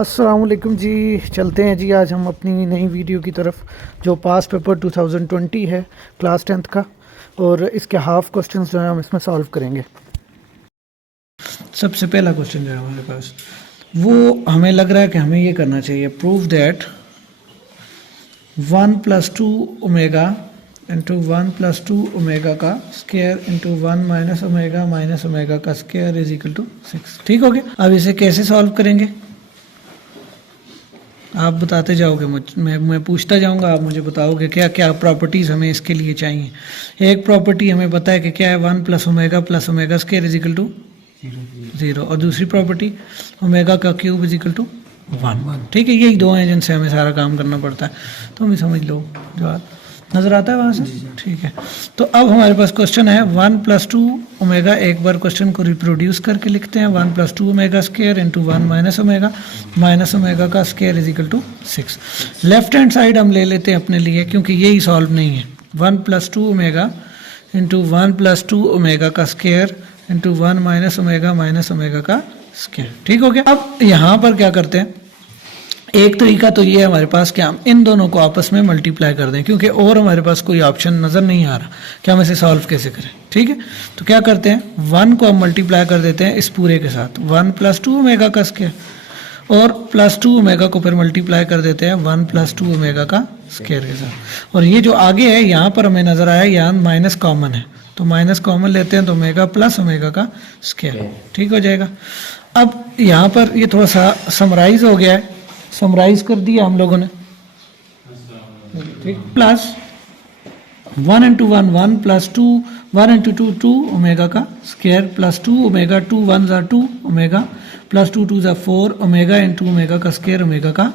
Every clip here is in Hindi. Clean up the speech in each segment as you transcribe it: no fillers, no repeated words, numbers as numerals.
अस्सलाम वालेकुम जी। चलते हैं जी आज हम अपनी नई वीडियो की तरफ, जो पास पेपर 2020 है क्लास 10th का, और इसके हाफ क्वेश्चंस जो है हम इसमें सॉल्व करेंगे। सबसे पहला क्वेश्चन जो है हमारे पास, वो हमें लग रहा है कि हमें ये करना चाहिए, prove that 1 + 2 omega into 1 + 2 omega का square into 1 - omega minus omega का स्क्वायर इज इक्वल टू 6। ठीक हो गया। अब इसे कैसे सॉल्व करेंगे आप बताते जाओगे, मैं पूछता जाऊंगा, आप मुझे बताओगे क्या क्या प्रॉपर्टीज़ हमें इसके लिए चाहिए। एक प्रॉपर्टी हमें पता है कि क्या है, 1 + omega square is equal to 0, और दूसरी प्रॉपर्टी ओमेगा का क्यूब इज इक्वल टू 1। ठीक है, यही दो हैं जिनसे हमें सारा काम करना पड़ता है। तो हमें समझ लो, जवाब नज़र आता है वहाँ से। ठीक है, तो अब हमारे पास क्वेश्चन है 1 + 2 ओमेगा। एक बार क्वेश्चन को रिप्रोड्यूस करके लिखते हैं, 1 + 2 omega square into 1 - omega minus omega का square is equal to 6। Left hand side हम ले लेते हैं अपने लिए, क्योंकि यही सॉल्व नहीं है। 1 + 2 ओमेगा इंटू 1 + 2 ओमेगा का square into 1 - omega minus omega का स्क्वायर। ठीक हो गया। अब यहाँ पर क्या करते हैं, एक तरीका तो ये है हमारे पास कि हम इन दोनों को आपस में मल्टीप्लाई कर दें, क्योंकि और हमारे पास कोई ऑप्शन नज़र नहीं आ रहा कि हम इसे सॉल्व कैसे करें। ठीक है, तो क्या करते हैं, 1 को हम मल्टीप्लाई कर देते हैं इस पूरे के साथ, 1 + 2 ओमेगा का स्क्वायर, और +2 ओमेगा को फिर मल्टीप्लाई कर देते हैं 1 + 2 ओमेगा का स्क्वायर के साथ। और ये जो आगे है यहाँ पर हमें नज़र आया, यहाँ माइनस कॉमन है, तो माइनस कॉमन लेते हैं तो ओमेगा + ओमेगा का स्क्वायर। ठीक हो जाएगा। अब यहाँ पर ये थोड़ा सा समराइज हो गया है, समराइज कर दिया हम लोगों ने। ठीक, प्लस 1 × 1 1 + 2 1 × 2 2 ओमेगा का square plus 2 omega 2 1 = 2 omega plus 2 2 = 4 omega into omega का स्क्वायर ओमेगा का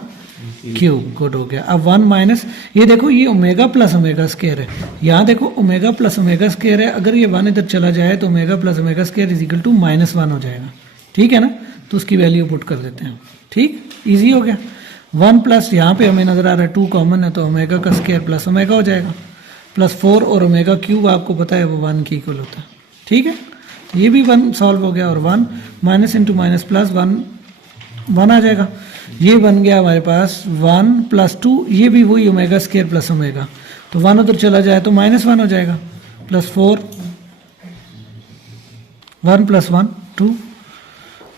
क्यूब। गुड हो गया। अब 1 माइनस, ये देखो ये ओमेगा + ओमेगा स्क्वायर है, यहाँ देखो ओमेगा + ओमेगा स्क्वायर है, अगर ये 1 इधर चला जाए तो omega + omega square is equal to -1 हो जाएगा। ठीक है ना, तो उसकी वैल्यू पुट कर देते हैं। ठीक, इजी हो गया। 1 प्लस यहाँ पे हमें नज़र आ रहा है 2 कॉमन है, तो ओमेगा का स्क्वायर प्लस ओमेगा हो जाएगा, +4 और ओमेगा क्यूब आपको पता है वो 1 के इक्वल होता है। ठीक है, ये भी 1 सॉल्व हो गया, और 1 माइनस इंटू माइनस प्लस 1 आ जाएगा। ये बन गया हमारे पास 1 + 2, ये भी वही ओमेगा स्क्वायर प्लस ओमेगा, तो 1 उधर चला जाए तो -1 हो जाएगा, +4 1 + 1 2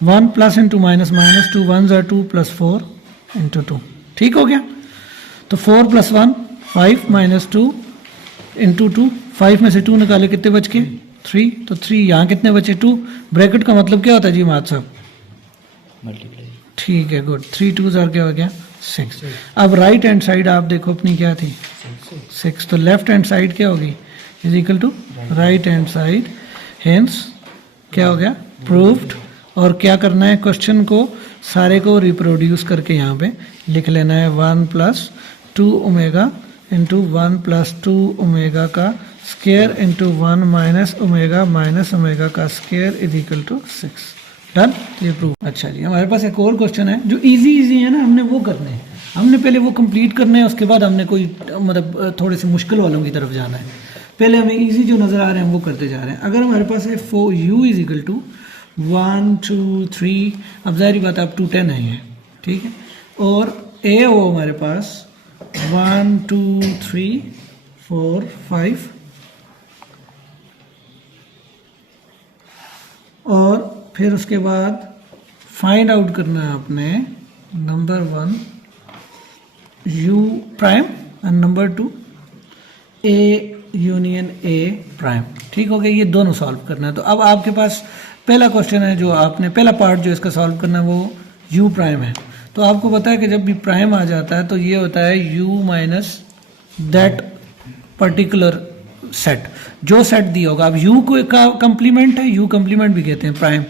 1 प्लस इंटू माइनस माइनस 2 1 = 2 +4 × 2। ठीक हो गया। तो 4 + 1 5 - 2 × 2, 5 में से 2 निकाले कितने बच के 3, तो 3 यहाँ कितने बचे 2, ब्रैकेट का मतलब क्या होता है जी मात साहब, मल्टीप्लाई। ठीक है, गुड। 3 2 क्या हो गया 6। अब राइट हैंड साइड आप देखो अपनी क्या थी 6, तो लेफ्ट हैंड साइड क्या होगी is equal to right hand side, hence क्या हो गया प्रूव्ड। और क्या करना है, क्वेश्चन को सारे को रिप्रोड्यूस करके यहाँ पे लिख लेना है, 1 + 2 ओमेगा इंटू 1 + 2 ओमेगा का square into 1 - omega minus omega का square is equal to 6। Done, ये प्रूव। अच्छा जी, हमारे पास एक और क्वेश्चन है जो इजी है ना, हमने वो करने हैं, हमने पहले वो कंप्लीट करने हैं, उसके बाद हमने कोई मतलब थोड़े से मुश्किल वालों की तरफ जाना है। पहले हमें ईजी जो नज़र आ रहे हैं वो करते जा रहे हैं। अगर हमारे पास है u इज इक्वल टू 1 2 3, अब ज़ाहिर बात है up to 10 है ये। ठीक है, और ए हो हमारे पास 1 2 3 4 5, और फिर उसके बाद फाइंड आउट करना है आपने number 1 u prime and number 2 a union a prime. ठीक हो गया, ये दोनों सॉल्व करना है। तो अब आपके पास पहला क्वेश्चन है, जो आपने पहला पार्ट जो इसका सॉल्व करना है वो u प्राइम है। तो आपको पता है कि जब भी प्राइम आ जाता है तो ये होता है u minus that particular set, जो सेट दिया होगा। अब u को का कंप्लीमेंट है, u कंप्लीमेंट भी कहते हैं प्राइम,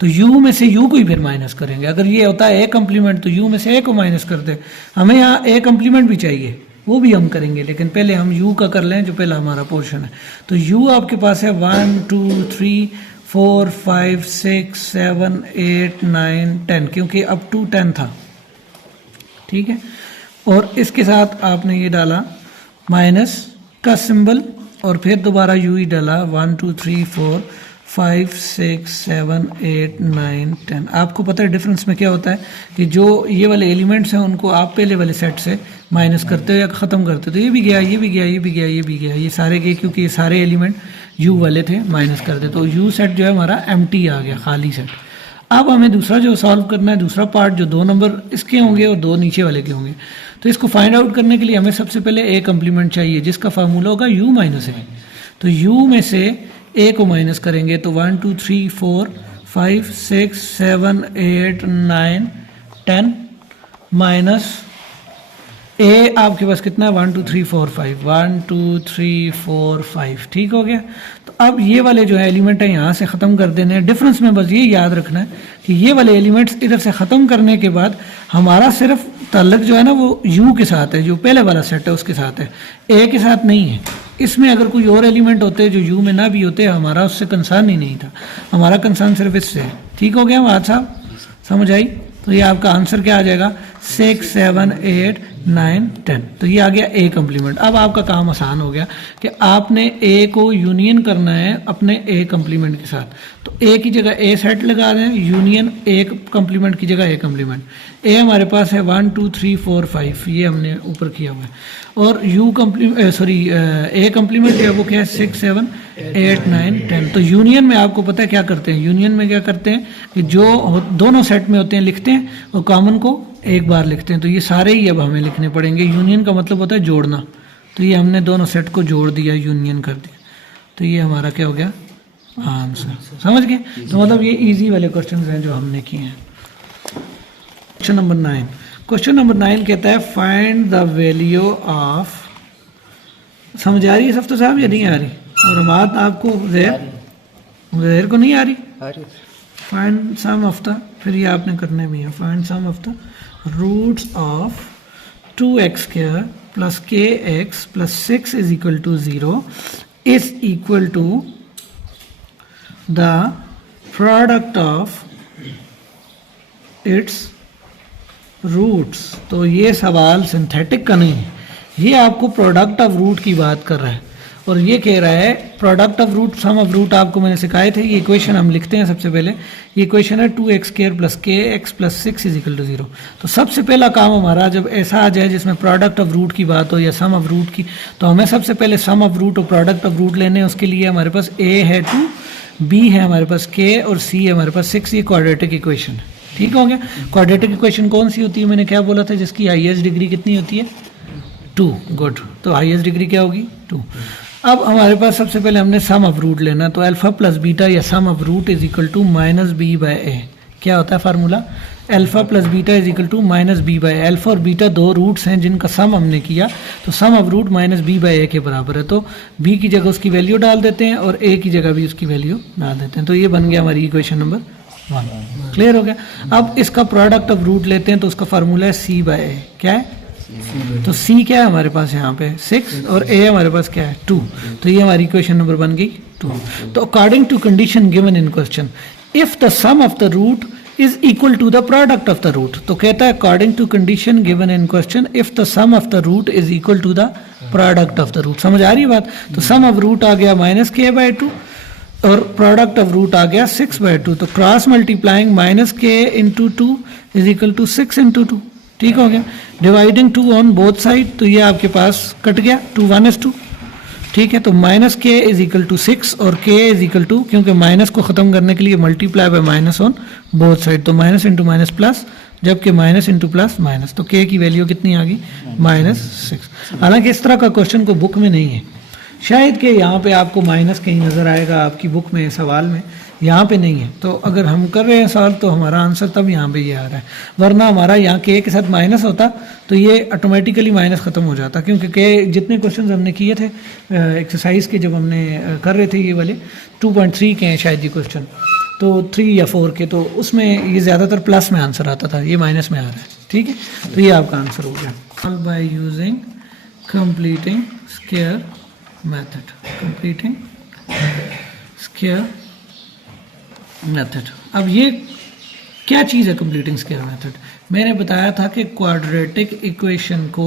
तो u में से u को ही फिर माइनस करेंगे। अगर ये होता है a कंप्लीमेंट तो u में से a को माइनस करते। हमें यहाँ a कंप्लीमेंट भी चाहिए, वो भी हम करेंगे, लेकिन पहले हम u का कर लें जो पहला हमारा पोर्शन है। तो u आपके पास है 1 2 3 4 5 6 7 8 9 10, क्योंकि अप टू 10 था। ठीक है, और इसके साथ आपने ये डाला माइनस का सिंबल, और फिर दोबारा u ही डाला 1 2 3 4 5 6 7 8 9 10। आपको पता है डिफरेंस में क्या होता है कि जो ये वाले एलिमेंट्स हैं उनको आप पहले वाले सेट से माइनस करते हो या ख़त्म करते हो, तो ये भी गया, ये भी गया, ये भी गया, ये भी गया, ये सारे गए क्योंकि ये सारे एलिमेंट यू वाले थे, माइनस कर दे तो यू सेट जो है हमारा एम्प्टी आ गया, खाली सेट। अब हमें दूसरा जो सॉल्व करना है, दूसरा पार्ट जो 2 नंबर इसके होंगे और 2 नीचे वाले के होंगे, तो इसको फाइंड आउट करने के लिए हमें सबसे पहले ए कम्प्लीमेंट चाहिए जिसका फार्मूला होगा u माइनस ए। तो u में से a को माइनस करेंगे तो 1 2 3 4 5 6 7 8 9 10 माइनस a आपके पास कितना है 1 2 3 4 5 1 2 3 4 5। ठीक हो गया। तो अब ये वाले जो है एलिमेंट है यहाँ से ख़त्म कर देने हैं। डिफरेंस में बस ये याद रखना है कि ये वाले एलिमेंट्स इधर से ख़त्म करने के बाद हमारा सिर्फ ताल्लुक जो है ना वो u के साथ है, जो पहले वाला सेट है उसके साथ है, a के साथ नहीं है। इसमें अगर कोई और एलिमेंट होते जो u में ना भी होते हमारा उससे कंसर्न ही नहीं था, हमारा कंसर्न सिर्फ इससे है। ठीक हो गया महाज साहब, समझ आई? तो ये आपका आंसर क्या आ जाएगा 6 7 8 9 10। तो ये आ गया ए कम्प्लीमेंट। अब आपका काम आसान हो गया कि आपने ए को यूनियन करना है अपने ए कम्प्लीमेंट के साथ। तो ए की जगह ए सेट लगा दें, यूनियन ए कम्प्लीमेंट की जगह ए कम्प्लीमेंट। ए हमारे पास है 1 2 3 4 5, ये हमने ऊपर किया हुआ है। और यू ए कम्प्लीमेंट है वो क्या है 6 7 8 9 10। तो यूनियन में आपको पता है क्या करते हैं, यूनियन में क्या करते हैं कि जो दोनों सेट में होते हैं लिखते हैं और कॉमन को एक बार लिखते हैं। तो ये सारे ही अब हमें लिखने पड़ेंगे। यूनियन का मतलब होता है जोड़ना, तो ये हमने दोनों सेट को जोड़ दिया, यूनियन कर दिया, तो ये हमारा क्या हो गया आंसर। समझ गए? तो मतलब ये इजी वाले क्वेश्चन हैं जो हमने किए हैं। क्वेश्चन नंबर 9, क्वेश्चन नंबर 9 कहता है फाइंड द वैल्यू ऑफ, समझ आ रही है सफ्तर साहब या नहीं आ रही? और बात आपको जहर को नहीं आ रही? फाइंड सम ऑफ द, फिर ये आपने करने में है, find sum of the roots of 2x square plus kx plus 6 is equal to 0 is equal to the product of its roots. तो ये सवाल सिंथेटिक का नहीं है, ये आपको प्रोडक्ट ऑफ रूट की बात कर रहा है और ये कह रहा है product of root sum of root आपको मैंने सिखाए थे। ये इक्वेशन हम लिखते हैं सबसे पहले, ये इक्वेशन है 2x square plus kx plus 6 is equal to 0। तो सबसे पहला काम हमारा जब ऐसा आ जाए जिसमें प्रोडक्ट ऑफ रूट की बात हो या सम ऑफ रूट की, तो हमें सबसे पहले सम ऑफ रूट और प्रोडक्ट ऑफ रूट लेने हैं। उसके लिए हमारे पास a है 2, b है हमारे पास k और c है हमारे पास 6। ये क्वाड्रेटिक इक्वेशन है। ठीक हो गया। क्वाड्रेटिक इक्वेशन कौन सी होती है, मैंने क्या बोला था, जिसकी हाईएस्ट डिग्री कितनी होती है 2। गुड, तो हाईएस्ट डिग्री क्या होगी 2। अब हमारे पास सबसे पहले हमने सम ऑफ रूट लेना, तो अल्फा प्लस बीटा या sum of root is equal to minus B by A. क्या होता है formula, alpha plus beta is equal to minus B by A. Alpha और बीटा दो रूट्स हैं जिनका सम हमने किया, तो sum of root minus B by A के बराबर है। तो बी की जगह उसकी वैल्यू डाल देते हैं और ए की जगह भी उसकी वैल्यू डाल देते हैं। तो ये बन गया हमारी इक्वेशन नंबर 1। क्लियर हो गया। अब इसका प्रोडक्ट ऑफ रूट लेते हैं, तो उसका फार्मूला है सी बाय ए। क्या है, तो c क्या है हमारे पास यहाँ पे 6 और a हमारे पास क्या है 2। तो ये हमारी इक्वेशन नंबर बन गई 2। तो according to condition given in question, if the sum of the root is equal to the product of the root, तो कहता है according to condition given in question if the sum of the root is equal to the product of the root. समझ आ रही है बात? तो सम ऑफ रूट आ गया माइनस k बाय 2 और प्रोडक्ट ऑफ रूट आ गया 6 बाय 2। तो cross multiplying minus k into 2 is equal to 6 into 2। ठीक हो गया। डिवाइडिंग 2 ऑन बोथ साइड, तो ये आपके पास कट गया 2 1:2। ठीक है, तो minus k is equal to 6 और k इज इक्वल टू, क्योंकि माइनस को ख़त्म करने के लिए multiply by minus on both side, तो माइनस इंटू माइनस प्लस, जबकि माइनस इंटू प्लस माइनस, तो k की वैल्यू कितनी आ गई -6। हालांकि इस तरह का क्वेश्चन को बुक में नहीं है, शायद कि यहाँ पे आपको माइनस कहीं नज़र आएगा आपकी बुक में सवाल में, यहाँ पे नहीं है। तो अगर हम कर रहे हैं सवाल तो हमारा आंसर तब यहाँ पे ये आ रहा है, वरना हमारा यहाँ के के साथ माइनस होता तो ये ऑटोमेटिकली माइनस ख़त्म हो जाता, क्योंकि के जितने क्वेश्चन हमने किए थे एक्सरसाइज के जब हमने कर रहे थे, ये वाले 2.3 के हैं शायद ये क्वेश्चन, तो 3 या 4 के, तो उसमें ये ज़्यादातर प्लस में आंसर आता था, ये माइनस में आ रहा है। ठीक है, तो ये आपका आंसर हो गया by using completing square method. Completing square method. अब ये क्या चीज़ है कंप्लीटिंग स्क्वायर मेथड? मैंने बताया था कि क्वाड्रेटिक इक्वेशन को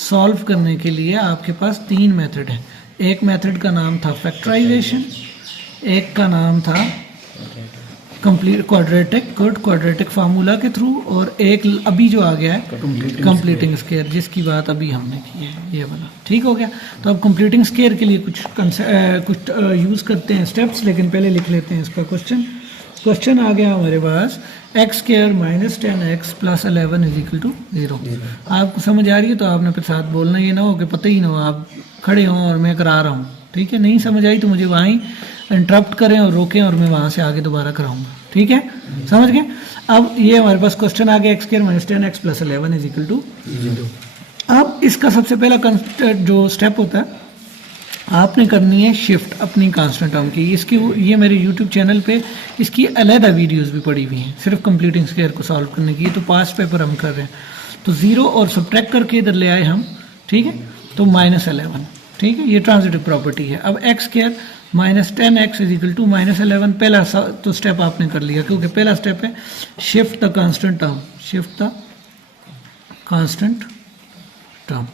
सॉल्व करने के लिए आपके पास 3 मेथड हैं। एक मेथड का नाम था फैक्टराइजेशन, एक का नाम था कंप्लीट क्वाड्रेटिक फार्मूला के थ्रू, और एक अभी जो आ गया है कंप्लीटिंग स्केयर, जिसकी बात अभी हमने की है, ये वाला। ठीक हो गया। तो अब कंप्लीटिंग स्केयर के लिए कुछ यूज़ करते हैं स्टेप्स, लेकिन पहले लिख लेते हैं इसका क्वेश्चन आ गया हमारे पास, x square minus 10x plus 11 is equal to 0। आपको समझ आ रही है तो आपने फिर साथ बोलना, ये ना हो कि पता ही ना हो आप खड़े हों और मैं करा रहा हूँ। ठीक है, नहीं समझ आई तो मुझे वहीं इंटरप्ट करें और रोकें और मैं वहाँ से आगे दोबारा कराऊंगा। ठीक है, समझ गए। अब ये हमारे पास क्वेश्चन आ गया, x square minus 10x plus 11 is equal to 0। अब इसका सबसे पहला जो स्टेप होता है, आपने करनी है शिफ्ट अपनी कांस्टेंट टर्म की। इसकी ये मेरे यूट्यूब चैनल पे इसकी अलहदा वीडियोस भी पड़ी हुई हैं सिर्फ कंप्लीटिंग स्केयर को सॉल्व करने की। तो पास्ट पेपर हम कर रहे हैं, तो 0 और सब्ट्रैक्ट करके इधर ले आए हम। ठीक है, तो माइनस 11। ठीक है, ये ट्रांजिटिव प्रॉपर्टी है। अब x square minus 10x is equal to minus 11, पहला तो स्टेप आपने कर लिया, क्योंकि पहला स्टेप है शिफ्ट द कांस्टेंट टर्म।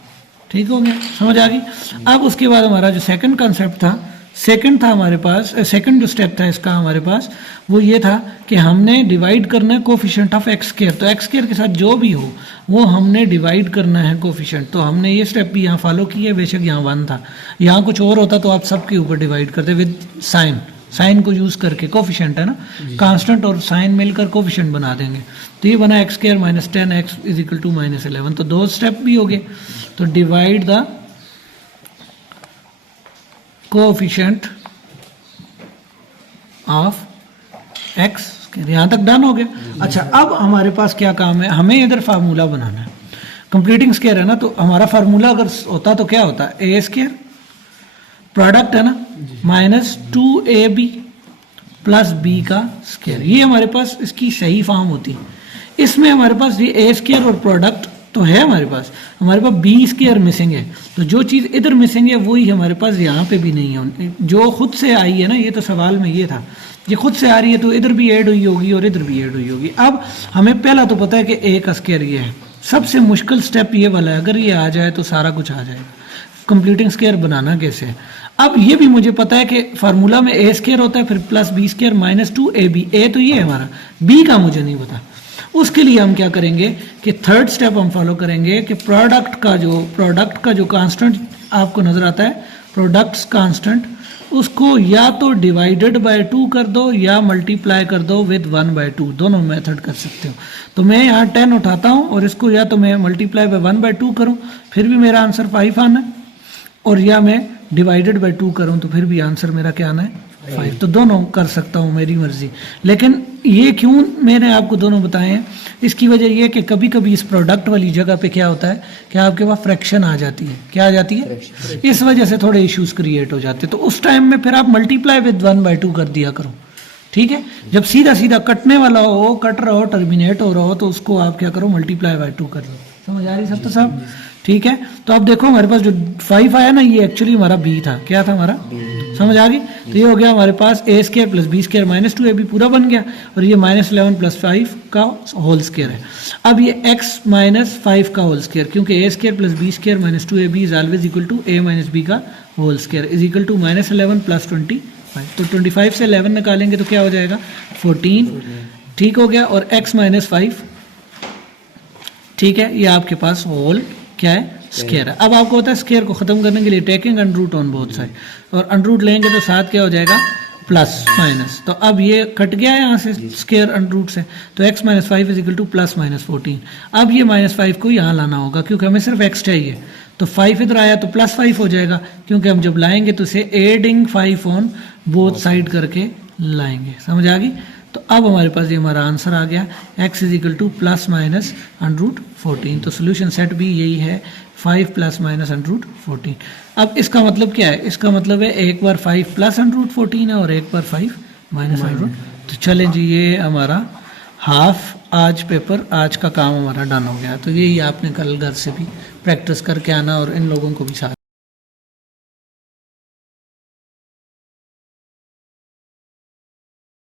ठीक हो गया, समझ आ गई। अब उसके बाद हमारा जो सेकंड कॉन्सेप्ट था, हमारे पास सेकंड जो स्टेप था इसका हमारे पास, वो ये था कि हमने डिवाइड करना है कोफिशिएंट ऑफ एक्स स्केयर। तो एक्स स्केयर के साथ जो भी हो वो हमने डिवाइड करना है कोफिशिएंट। तो हमने ये स्टेप भी यहाँ फॉलो किया, बेशक यहाँ 1 था, यहाँ कुछ और होता तो आप सबके ऊपर डिवाइड करते विद साइन को यूज़ करके। कोफिशिएंट है ना, कांस्टेंट और साइन मिलकर कोफिशिएंट बना देंगे। तो ये बना x square minus 10x is equal to minus 11। तो 2 स्टेप भी हो गए। तो divide the coefficient of x square, यहां तक डन हो गया। अच्छा, अब हमारे पास क्या काम है, हमें इधर फार्मूला बनाना है। कंप्लीटिंग स्केयर है ना, तो हमारा फार्मूला अगर होता तो क्या होता, ए स्केयर प्रोडक्ट है ना माइनस 2ab प्लस बी का स्केयर। ये हमारे पास इसकी सही फॉर्म होती है। इसमें हमारे पास ये ए स्केयर और प्रोडक्ट तो है हमारे पास बी स्केयर मिसिंग है। तो जो चीज़ इधर मिसिंग है वही हमारे पास यहाँ पे भी नहीं है, जो खुद से आई है ना। ये तो सवाल में ये था, ये खुद से आ रही है तो इधर भी ऐड हुई होगी और इधर भी ऐड हुई होगी। अब हमें पहला तो पता है कि ए का स्केयर ये है। सबसे मुश्किल स्टेप ये वाला है, अगर ये आ जाए तो सारा कुछ आ जाएगा। कंप्लीटिंग स्केयर बनाना कैसे है, अब ये भी मुझे पता है कि फार्मूला में ए स्केयर होता है, फिर plus B square minus 2ab। ए तो ये है हमारा, बी का मुझे नहीं पता। उसके लिए हम क्या करेंगे कि थर्ड स्टेप हम फॉलो करेंगे कि प्रोडक्ट का जो कांस्टेंट आपको नजर आता है, प्रोडक्ट्स कांस्टेंट, उसको या तो डिवाइडेड बाय 2 कर दो या मल्टीप्लाई कर दो विद 1/2। दोनों मेथड कर सकते हो। तो मैं यहाँ 10 उठाता हूँ और इसको या तो मैं मल्टीप्लाई बाय 1/2 करूँ, फिर भी मेरा आंसर 5 आना है, और या मैं डिवाइडेड बाय 2 करूँ तो फिर भी आंसर मेरा क्या आना है, 5। तो दोनों कर सकता हूँ, मेरी मर्जी। लेकिन ये क्यों मैंने आपको दोनों बताए हैं, इसकी वजह ये कि कभी कभी इस प्रोडक्ट वाली जगह पे क्या होता है कि आपके पास फ्रैक्शन आ जाती है। क्या आ जाती है, इस वजह से थोड़े इश्यूज क्रिएट हो जाते हैं। तो उस टाइम में फिर आप मल्टीप्लाई विद 1/2 कर दिया करो। ठीक है, जब सीधा सीधा कटने वाला हो, कट रहा हो, टर्मिनेट हो रहा हो, तो उसको आप क्या करो, मल्टीप्लाई बाय 2 कर लो। समझ आ रही सब साहब? ठीक है, तो अब देखो हमारे पास जो 5 आया ना, ये एक्चुअली हमारा बी था। क्या था हमारा, समझ आ गई? तो ये हो गया हमारे पास A square plus B square minus 2ab पूरा बन गया, और ये माइनस 11 प्लस 5 का होल स्केयर है। अब ये x माइनस 5 का होल स्केयर, क्योंकि A square plus B square minus 2ab is always equal to A minus B का whole square is equal to minus 11 plus 25। तो 25 से 11 निकालेंगे तो क्या हो जाएगा, 14। ठीक हो गया, और x माइनस 5, ठीक है, ये आपके पास होल क्या है, स्केयर है। अब आपको होता है स्केयर को खत्म करने के लिए taking under root on both side, और अंडर रूट लेंगे तो साथ क्या हो जाएगा, प्लस माइनस। तो अब ये कट गया है यहाँ से स्केयर अंडर रूट से, तो x minus 5 is equal to plus minus 14। अब ये माइनस 5 को यहाँ लाना होगा, क्योंकि हमें सिर्फ x चाहिए। तो 5 इधर आया तो प्लस 5 हो जाएगा, क्योंकि हम जब लाएंगे तो इसे एडिंग 5 ऑन बोथ साइड करके लाएंगे। समझ आ गई? तो अब हमारे पास ये हमारा आंसर आ गया, x is equal to plus minus under root 14। तो सोल्यूशन सेट भी यही है, 5 प्लस माइनस अंडर रूट 14। अब इसका मतलब क्या है, इसका मतलब है एक बार 5 प्लस अंडर रूट 14 है और एक बार 5 माइनस अंडर रूट। तो चलें जी, ये हमारा हाफ आज का काम हमारा डन हो गया। तो यही आपने कल घर से भी प्रैक्टिस करके आना और इन लोगों को भी साथ